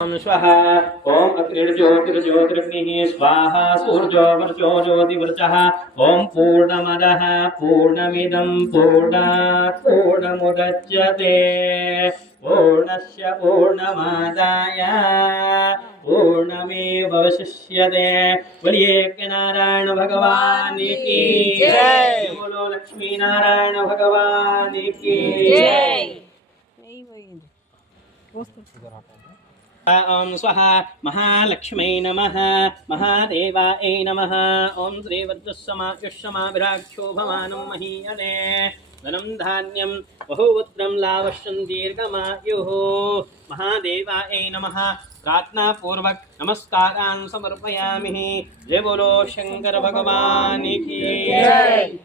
स्वाहा ओम अग्निर्ज्योतिर्ज्योतिरग्निः स्वाहा सूर्यो वर्चो ज्योतिवर्चः ओम पूर्णमदः पूर्णमिदं पूर्णात् पूर्णमुदच्यते पूर्णस्य पूर्णमादाय पूर्णमेवशिष्यते। बोलिए नारायण भगवान की जय। बोलो लक्ष्मी नारायण भगवान की जय। ओम स्वाहा महालक्ष्मै नमः महादेवायै नमः ओम श्रीवर्चस्समायुष्यमाभिराक्षोभमानं महीयते धनं धान्यं बहुपुत्रं लाभश्चं दीर्घमायुः। महादेवायै नमः प्रार्थनापूर्वक नमस्कारान् समर्पयामि। जय बोलो शंकर भगवान की जय।